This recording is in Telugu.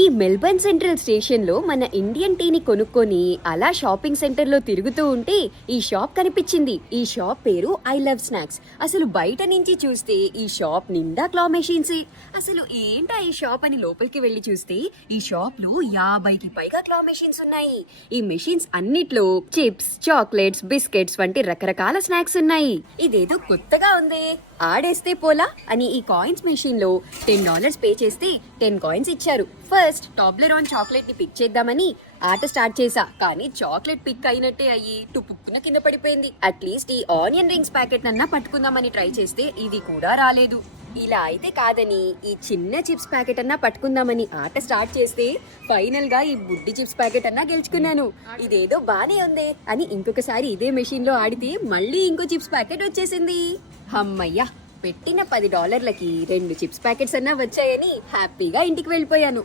ఈ మెల్బర్న్ సెంట్రల్ స్టేషన్ లో మన ఇండియన్ టీని కొనుక్కొని అలా షాపింగ్ సెంటర్ లో తిరుగుతూ ఉంటే ఈ షాప్ కనిపించింది. ఈ షాప్ పేరు ఐ లవ్ స్నాక్స్. అసలు బయట నుంచి చూస్తే ఈ షాప్ నిండా క్లా మెషిన్స్. అసలు ఏంటా ఈ షాప్ అని లోపలికి వెళ్లి చూస్తే ఈ షాప్ లో 50కి పైగా క్లా మెషిన్స్ ఉన్నాయి. ఈ మెషిన్స్ అన్నిట్లో చిప్స్, చాక్లెట్స్, బిస్కెట్స్ వంటి రకరకాల స్నాక్స్ ఉన్నాయి. ఇదేదో కొత్తగా ఉంది. ఆడేస్తే పోలా అని ఈ కాయిన్స్ మెషిన్ లో $10 పే చేస్తే 10 కాయిన్స్ ఇచ్చారు. ఫస్ట్ టాబ్లెరాన్ చాక్లెట్ ని పిక్ చేద్దామని ఆట స్టార్ట్ చేసా, కానీ చాక్లెట్ పిక్ అయినట్టే అయ్యి టుపుక్కున కింద పడిపోయింది. అట్లీస్ట్ ఈ ఆనియన్ రింగ్స్ ప్యాకెట్ నన్నా పట్టుకుందామని ట్రై చేస్తే ఇది కూడా రాలేదు. ఇలా అయితే కాదని ఈ చిన్న చిప్స్ ప్యాకెట్ అన్నా పట్టుకుందామని ఆట స్టార్ట్ చేస్తే ఫైనల్ గా ఈ బుడ్డి చిప్స్ ప్యాకెట్ అన్నా గెలుచుకున్నాను. ఇదేదో బానే ఉంది అని ఇంకొకసారి ఇదే మెషిన్ లో ఆడితే మళ్ళీ ఇంకో చిప్స్ ప్యాకెట్ వచ్చేసింది. అమ్మయ్యా, పెట్టిన $10కి 2 చిప్స్ ప్యాకెట్స్ అన్నా వచ్చాయని హ్యాపీగా ఇంటికి వెళ్ళిపోయాను.